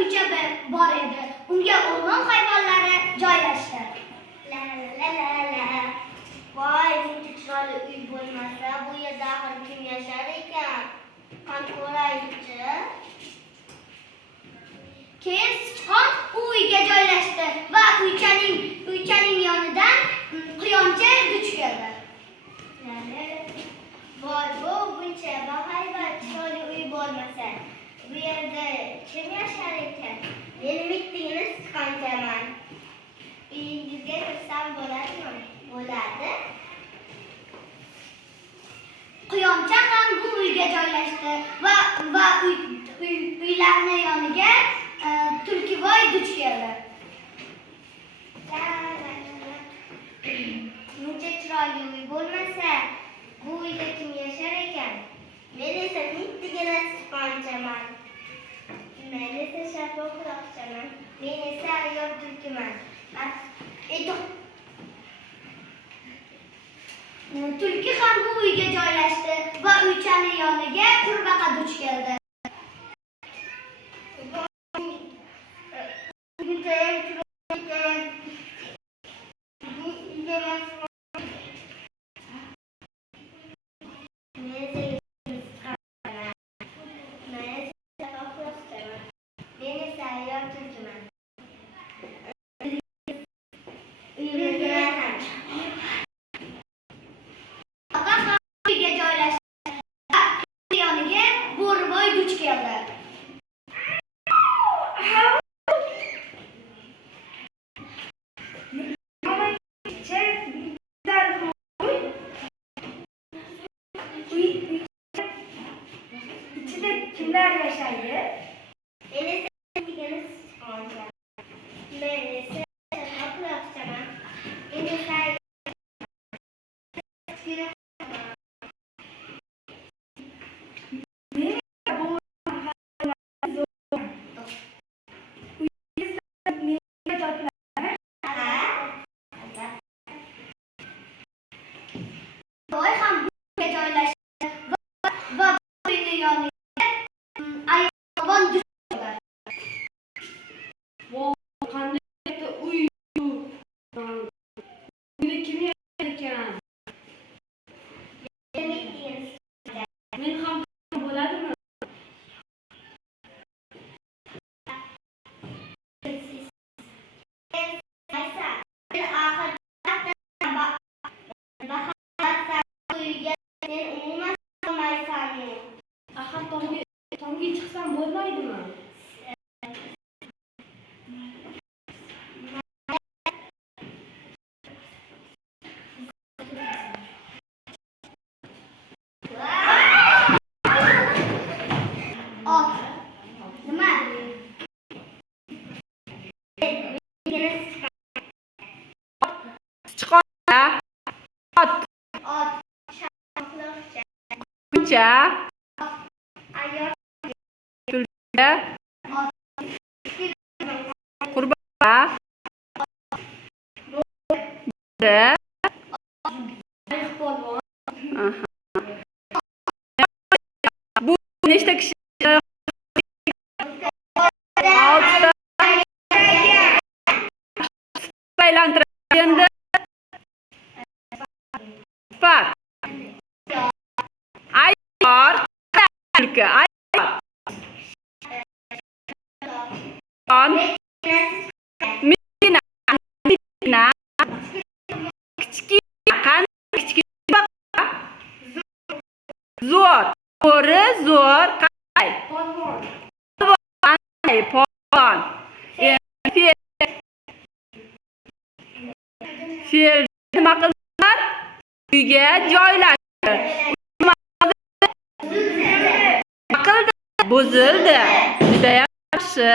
uycha bor edi. Unga o'rmon hayvonlari joylashdi. La la la la. Voy, buncha chiroyli uy bo'lmasa, bu yerda axir kim yashar ekan? Qani ko'raychi. Keyin sichqon u uyga joylashdi va uychaning yonidan quyoncha duch keldi. Voy, bu buncha bahaybat chiroyli uy bo'lmasa, bu yerda kim yashar ekan? Men mittigini sichqonchaman. Uyingizga kirsam bo'ladimi? Bo'ladi. Quyoncha ham bu uyga joylashdi va uylarni yoniga tulkivoy duch keldi. Buncha chiroyli uy bo'lmasa, bu uyda kim yashar ekan? Men esa mittigina sichqonchaman. Men esa shapoqroqchaman. Men esa ayyor tulkiman. Tulki ham bu uyga joylashdi va uychaning yoniga qurbaqa duch keldi. Uyga joylashdi va yoniga bo'riboy duch keldi. İçinde kimler yaşaydı? Men esa mittigina sichqonchaman. Men esa shapoqroqchaman. Men esa Boy ham bu uyga joylashdi va uyning yoniga ayvon duch keldi. Qanday uy? Uyda kim yashar ekan? Men ham bo'ladimi? Axir tomga chiqsam bo'lmaydimi? Ot. Nima? Sichqon, ot, shapoqroqcha. kuncha, Ayyor tulki, qurbaqa, bo'ri, Polvon. Bu nechta kishi? 6 aylantiradi endi. Sifat. Ayyor, tulki, ayyor. Mittigina, kichkina, kichkina, zo'r, bo'ri, zo'r, qay? Polvon. Polvon. Fe'l nima qildilar? Uyga joylashdi. Nima qildi? Buzildi. Juda yaxshi.